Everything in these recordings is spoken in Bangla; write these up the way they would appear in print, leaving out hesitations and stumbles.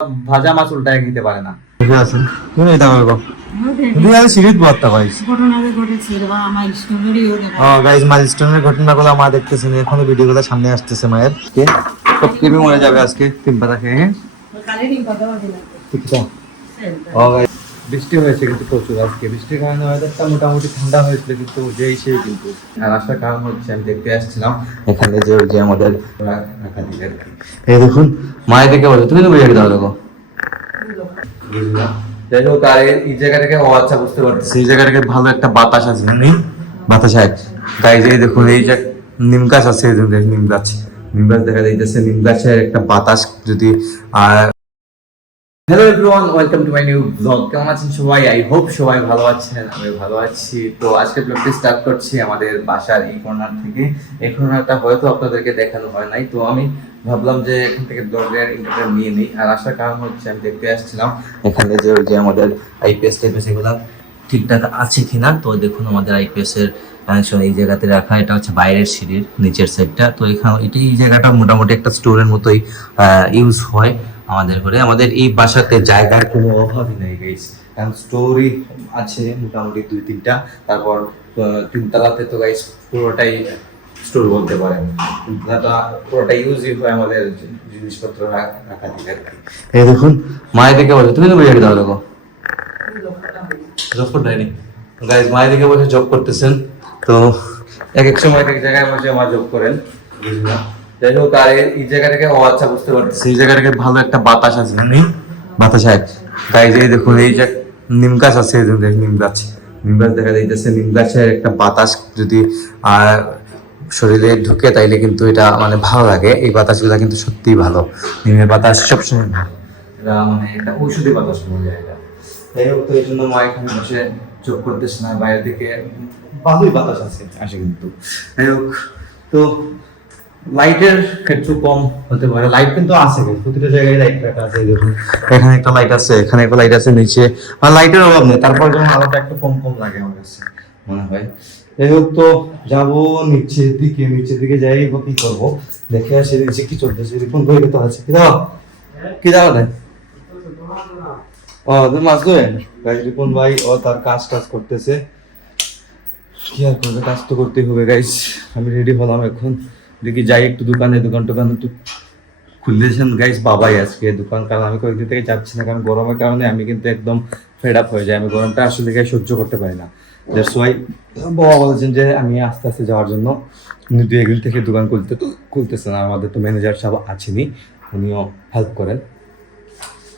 ভাজা মাছ উল্টায় খেতে পারে না। ঠিক আছে তুমি এটা বলবো তুমি আগে সিরিজ বলতে পারিস ঘটনাটা ঘটেছে বা আমার স্টোরিও দেখা গাইস মাইলস্টোনের ঘটনাগুলো মা দেখতেছেন এখনো ভিডিওগুলো সামনে আসতেছে মায়ের কে সব টিভি মরে যাবে আজকে তিন পাতা খেয়ে কালেরই কথা বলে ঠিক আছে ও গাইস বৃষ্টি হয়েছে কিন্তু প্রচুর আজকে বৃষ্টির কারণে ওয়েদারটা মোটামুটি ঠান্ডা হয়েছিল কিন্তু যেই সেই কিন্তু আর আসার কারণ হচ্ছে আমি দেখতে আসছিলাম এখানে যে ওই যে আমাদের রাখা দিকে আর কি এই দেখুন মায়ের দিকে বলে তুমি তো বুঝে দাও দেখো যাই হোক আর এই জায়গাটাকে ও আচ্ছা বুঝতে পারতেছি এই জায়গাটাকে ভালো একটা বাতাস আছে জানি বাতাস আছে তাই যে দেখুন এই যে নিম গাছ আছে এই যে নিম গাছ দেখা যাইতেছে নিম গাছের একটা বাতাস যদি আর hello everyone welcome to my new blog. কেমন আছেন সবাই? আই হোপ সবাই ভালো আছেন, আমি ভালো আছি। তো আজকে ব্লগটি স্টার্ট করছি আমাদের বাসার এই কর্নার থেকে। এই কর্নারটা হয়তো আপনাদেরকে দেখানো হয় নাই, তো আমি ভাবলাম যে এখান থেকে ব্লগের ইন্টারভিউ নিয়ে নিই। আর আসার কারণ হচ্ছে আমি দেখতে আসছিলাম এখানে যে ওই যে আমাদের আইপিএস টাইপিএস এগুলো ঠিকঠাক আছে কিনা। তো দেখুন আমাদের আইপিএস এর কানেকশন এই জায়গাতে রাখা, এটা হচ্ছে বাইরের সিঁড়ির নিচের সাইডটা। তো এখানে এই জায়গাটা মোটামুটি একটা স্টোরের মতোই ইউজ হয় আমাদের ঘরে। আমাদের এই বাসাতে জায়গার কোনো অভাবই নেই গাইস, কারণ স্টোরই আছে মোটামুটি 2-3টা। তারপর তিনতলাতে তো গাইস পুরোটাই স্টোর বলতে পারেন, পুরোটা ইউজই হয় আমাদের জিনিসপত্র রাখা দিকে আর কি। এই দেখুন মায়ের দিকে বলে তুমি তো বুঝে দাও দেখো জব করতে গাইস মায়ের দিকে বসে জব করতেছেন। তো এক এক সময় এক এক জায়গায় বসে মা জব করেন বুঝলাম। যাই হোক আর এই জায়গাটাকে ও আচ্ছা বুঝতে পারতেছি এই জায়গাটাকে ভালো একটা বাতাস আছে জানি বাতাস আছে তাই যে দেখুন এই যে নিম গাছ আছে এই যে নিম গাছ দেখা যাইতেছে নিম গাছের একটা বাতাস যদি শরীরে ঢুকে তাইলে কিন্তু এটা মানে ভালো লাগে। এই বাতাসগুলো কিন্তু সত্যিই ভালো, নিমের বাতাস সবসময় ভালো, এটা মানে একটা ঔষধি বাতাস বলা যায় এটা। যাই হোক তো এই জন্য মা এখানে বসে চোখ করতেছে না, বাইরে থেকে ভালোই বাতাস আসে কিন্তু। যাই হোক তো লাইটের একটু কম হতে পারে, লাইট কিন্তু আছে প্রতিটা জায়গায় লাইট রাখা আছে। দেখুন এখানে একটা লাইট আছে, এখানে একটা লাইট আছে, নিচে মানে লাইটের অভাব নেই। তারপর যেমন আলোটা একটু কম কম লাগে আমার কাছে মনে হয়। যাই হোক তো যাবো নিচের দিকে যাই কি করবো দেখে আসি নিচে কি চলতেছে। রিপন ভাই তো আছে কি দাও দেয় ও তুমি মাছ ধরেন রিপন ভাই ও তার কাজ করতেছে, কি আর করবে, কাজ তো করতেই হবে গাইস। আমি রেডি হলাম এখন, দেখি যাই একটু দোকান টোকান একটু খুলতেছেন গাইস বাবাই আজকে দোকান, কারণ আমি কয়েকদিন থেকে যাচ্ছি না, কারণ গরমের কারণে আমি কিন্তু একদম ফেড আপ হয়ে যাই। আমি গরমটা আসলে গাইস সহ্য করতে পারি না। দ্যাটস ওয়াই বাবা বলেছেন যে আমি আস্তে আস্তে যাওয়ার জন্য, উনি 2 একদিন থেকে দোকান খুলতেছেন। আর আমাদের তো ম্যানেজার সাহেব আছেনই, উনিও হেল্প করেন।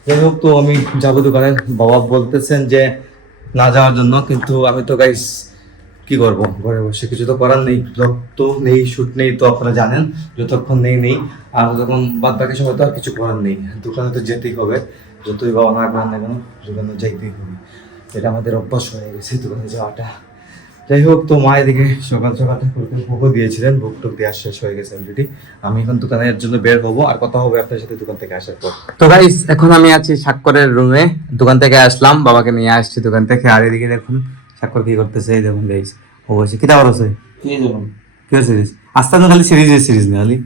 যাই হোক তো আমি যাবো দোকানে, বাবা বলতেছেন যে না যাওয়ার জন্য, কিন্তু আমি তো গাইস কি করবো, ঘরে বসে কিছু তো করার নেই, ব্লগ তো নেই, শুট নেই, তো আপনারা জানেন যতক্ষণ নেই আর যখন বাদ বাকি সময় তো আর কিছু করার নেই, দোকানে তো যেতেই হবে, যতই বা অনার না কেন দোকানে যাইতেই হবে, এটা আমাদের অভ্যাস হয়ে গেছে দোকানে যাওয়াটা। যাই হোক তো মায়ের দিকে সকাল ভোগও দিয়েছিলেন, ভোগ টোক দেওয়া শেষ হয়ে গেছে অলরেডি। আমি এখন দোকানের জন্য বের হবো, আর কথা হবে আপনার সাথে দোকান থেকে আসার পর। তো গাইস এখন আমি আছি স্বাক্ষরের রুমে, দোকান থেকে আসলাম, বাবাকে নিয়ে আসছি দোকান থেকে। আর এদিকে দেখুন স্বাক্ষর কি করতেছে, এই দেখুন গাইস ও বলছে কি দাবার আছে কি দেখুন কি সিরিজ আস্তে আস্তে খালি সিরিজ না খালি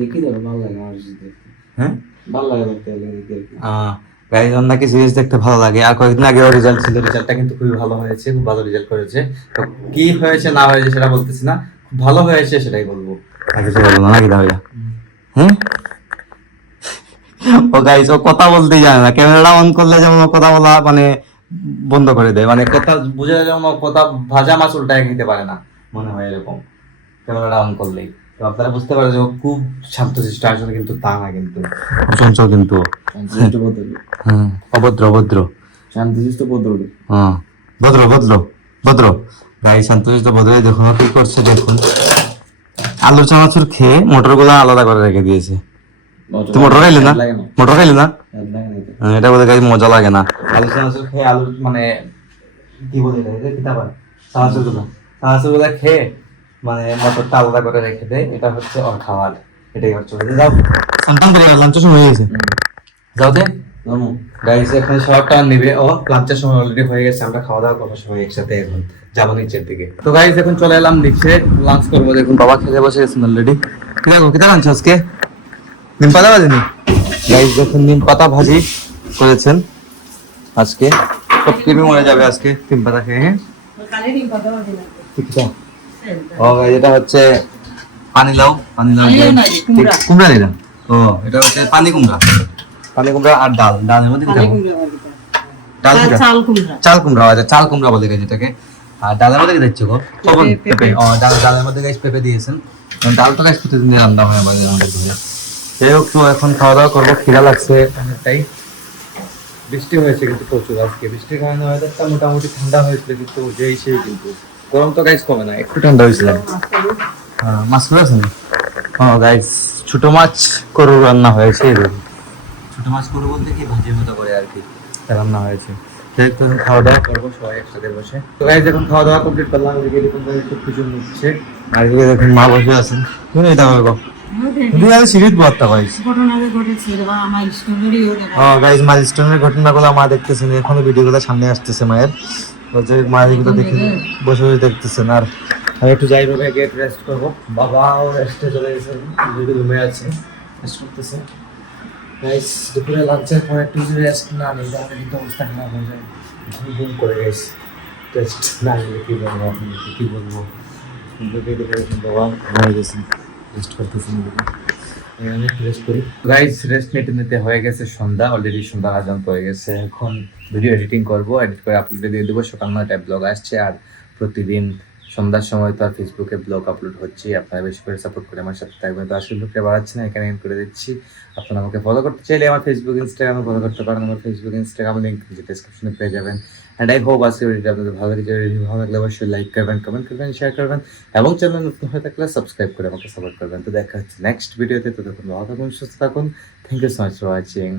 দেখি দেবো, ভালো লাগে আমার হ্যাঁ ভালো লাগে দেখতে গাইস নাকি সিরিজ দেখতে ভালো লাগে। আর কয়েকদিন আগে রেজাল্ট ছিল, রেজাল্টটা কিন্তু খুবই ভালো হয়েছে, খুব ভালো রেজাল্ট করেছে। তো কি হয়েছে না হয়েছে সেটা বলতেছি না, খুব ভালো হয়েছে সেটাই বলবো, আর কিছু বলবো না নাকি দাওয়া। হ্যাঁ ও গাইস ও কথা বলতেই জানে না, ক্যামেরাটা অন করলে যেমন কথা বলা মানে বন্ধ করে দেয়, মানে কথা বুঝে যেমন কথা ভাজা মাছ উল্টায় খেতে পারে না মনে হয় এরকম ক্যামেরাটা অন করলেই। তো আপনারা বুঝতে পারেন যে ও খুব শান্তশিষ্ট, আসলে কিন্তু তা না, কিন্তু চঞ্চল, কিন্তু অভদ্র শান্তশিষ্ট ভদ্র গাই শান্তশিষ্ট ভদ্র। দেখুন কি করছে, দেখুন আলু চানাচুর খেয়ে মটর গুলা আলাদা করে রেখে দিয়েছে। তুই মটর খাইলি না এটা বলে গাই মজা লাগে না। আলু চানাচুর খেয়ে আলু মানে কি বলে চানাচুর গুলা খেয়ে মানে মটরটা আলাদা করে রেখে দেয়, এটা হচ্ছে ওর খাবার, এটাই হচ্ছে। যাও সন্তান করে লাঞ্চের সময় হয়ে গেছে, যাও দে গাইস এখন সবটা নেবে। ও লাঞ্চের সময় অলরেডি হয়ে গেছে, আমরা খাওয়া দাওয়া করার সময় একসাথে এখন যাবো নিচের দিকে। তো গাইস এখন চলে এলাম নিচে, লাঞ্চ করবো। দেখুন বাবা খেতে বসে গেছেন অলরেডি। কি দেখো কিতা লাঞ্চ আজকে নিম পাতা ভাজি নি গাইস, যখন নিম পাতা ভাজি করেছেন আজকে, সব ক্রিমে মরে যাবে আজকে নিম পাতা খেয়ে। হ্যাঁ কালে নিম পাতা হবে না ঠিক আছে। ও guys, এটা হচ্ছে পানিলাউ পানিলাউ না, এই কুমড়া। কুমড়া দিলাম। ও এটা হচ্ছে পানি কুমড়া আর ডাল, ডালের মধ্যে কি কালে দেবো? কুমড়া হবে ডাল এটা। দিলাম। চাল কুমড়া। চাল কুমড়া, আচ্ছা চাল কুমড়া বলে গেছে এটাকে। আর ডালের মধ্যে কি দিচ্ছ গো? সবন পেঁপে। পেঁপে। ও ডালের মধ্যে গাইস পেঁপে দিয়েছেন। কারণ ডাল তো গাইস প্রতিদিন রান্না হয় আমাদের ঘরে। যাই হোক, তো এখন খাওয়া দাওয়া করবো, খিদা লাগছে অনেকটাই। বৃষ্টি হয়েছে কিন্তু প্রচুর আজকে, বৃষ্টির কারণে ওয়েদারটা মোটামুটি ঠান্ডা হয়েছিল, কিন্তু যেই সেই কিন্তু গরম তো গাইস কমে না, একটু ঠান্ডা হয়েছিল। হ্যাঁ, মাছ করেছেন? হ্যাঁ গাইস, ছোট মাছ করু রান্না হয়েছে। ছোট মাছ করু বলতে কি ভাজির মতো করে আর কি রান্না হয়েছে। তো খাওয়া দাওয়া করবো সবাই একসাথে বসে। তো গাইস এখন খাওয়া দাওয়া কমপ্লিট করলাম, এদিকে দেখুন গাইস সব কিছু নিচ্ছে, আর এদিকে দেখুন মা বসে আছেন। তুমি এটা বলবো সিরিজ বার্তা গাইস। ঘটনা যে ঘটেছে বা আমার স্টোরিও দেখা গাইস, মাইলস্টোনের ঘটনাগুলো মা দেখতেছেন, এখনো ভিডিওগুলো সামনে আসতেছে মায়ের। বলছে মা এগুলো দেখে বসে বসে দেখতেছেন। আর আমি একটু যাই রুমে গিয়ে রেস্ট করবো। বাবাও রেস্টে চলে গেছেন, রুমে আছে রেস্ট করতেছে। গাইস দুপুরে লাঞ্চের পর একটু যদি রেস্ট না নিই তাহলে কিন্তু অবস্থা খারাপ হয়ে যায়। ঘুম করে গাইস, রেস্ট না নিলে কি বলবো আপনাকে, কি বলবো। বাবা ঘুমিয়ে গেছেন, রেস্ট করতেছেন। গাইস রেস্ট নিতে নিতে হয়ে গেছে সন্ধ্যা, অলরেডি সন্ধ্যা আজান হয়ে গেছে। এখন ভিডিও এডিটিং করবো, এডিট করে আপলোড দিয়ে দেবো। সকাল 9টায় ব্লগ আসছে, আর প্রতিদিন সন্ধ্যার সময় তো আর ফেসবুকে ব্লগ আপলোড হচ্ছে। আপনারা বেশি করে সাপোর্ট করে আমার সাথে থাকবেন। তো আসলে ব্লগটা বাড়াচ্ছি না, এখানে এন্ড করে দিচ্ছি। আপনারা আমাকে ফলো করতে চাইলে আমার ফেসবুক ইনস্টাগ্রামে ফলো করতে পারেন। আমার ফেসবুক ইনস্টাগ্রাম লিঙ্ক ডিসক্রিপশনে পেয়ে যাবেন। অ্যান্ড আই হোপ আজকের ভিডিওটা আপনাদের ভালো লেগেছে। ভালো লাগলে অবশ্যই লাইক করবেন, কমেন্ট করবেন, শেয়ার করবেন, এবং চ্যানেল নতুন হয়ে থাকলে সাবস্ক্রাইব করে আমাকে সাপোর্ট করবেন। তো দেখা হচ্ছে নেক্সট ভিডিওতে। ততক্ষণ ভালো থাকুন, সুস্থ থাকুন। Thank you so much for watching.